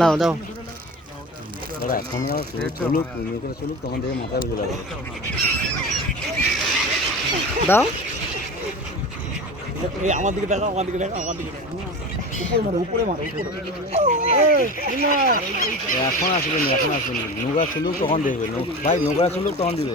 দাও দাও দাদা এখন চলুক মেয়েকে চলুক তখন থেকে মাথা বেঁধে লাগবে। দাও এই আমার দিকে দেখাও, আমার দিকে দেখাও, আমার দিকে উপরে মারো এখন আসবেন, এখন আসবেন। নৌকা চলুক তখন দেখবে ভাই, নৌকা চলুক তখন দিবে।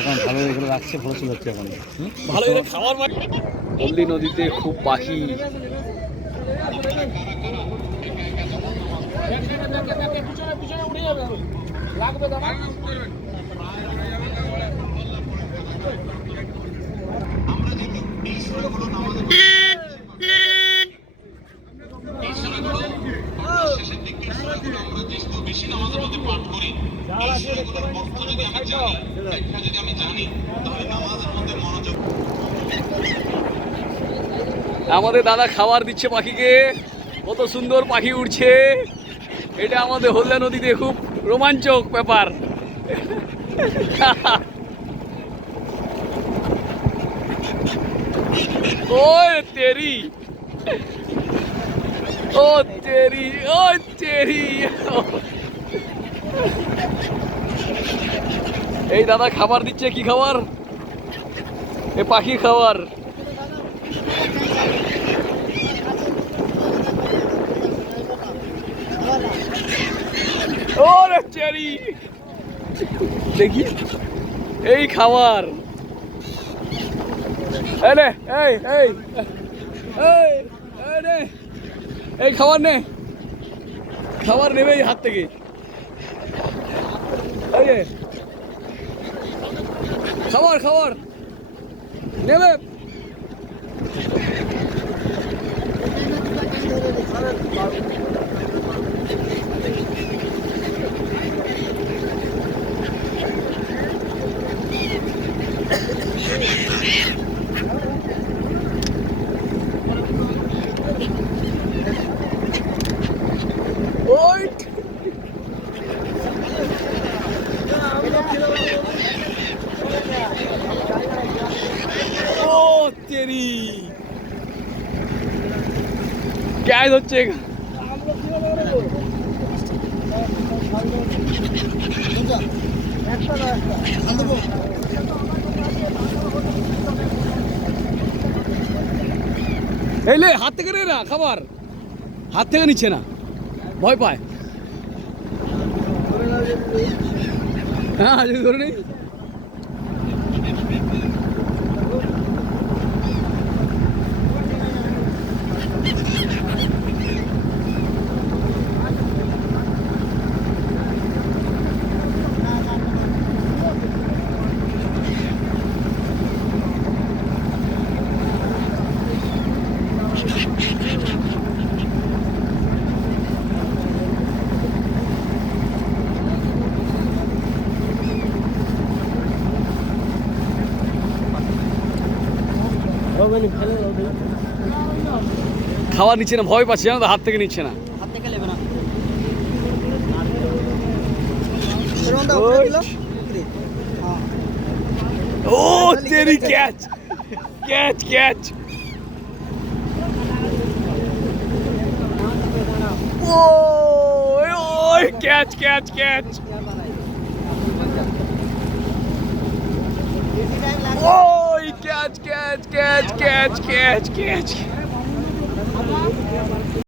এখন ভালো এগুলো রাখছে, ভালো ছিল হচ্ছে এখন ভালো খাবার। পল্লী নদীতে খুব পাখি। আমাদের দাদা খাবার দিচ্ছে পাখিকে, কত সুন্দর পাখি উঠছে। এটা আমাদের হলদা নদীতে খুব রোমাঞ্চক ব্যাপার। ও তেরি, ও তেরি, ও তেরি। এই দাদা খাবার দিচ্ছে, কি খাবার? এ পাখি খাবার। ওরে চেরি, দেখি এই খাবার। এই নে, এই এই এই নে, এই খাবার নে, খাবার নেবে এই হাত থেকে। এই যে খাবার, খাবার নেবে। ও তেরি, क्या হচ্ছে? এই লে, হাত থেকে নে না খাবার, হাত থেকে নিচ্ছে না, ভয় পায়। হ্যাঁ যদি ধরে নেই। খাবার নিচ্ছে না, ভয় পাচ্ছে, জানো তো, হাত থেকে নিচ্ছে না। ও তেরি, ক্যাচ ক্যাচ ক্যাচ। ও ক্যাচ ক্যাচ ক্যাচ। ওই catch catch catch catch catch catch.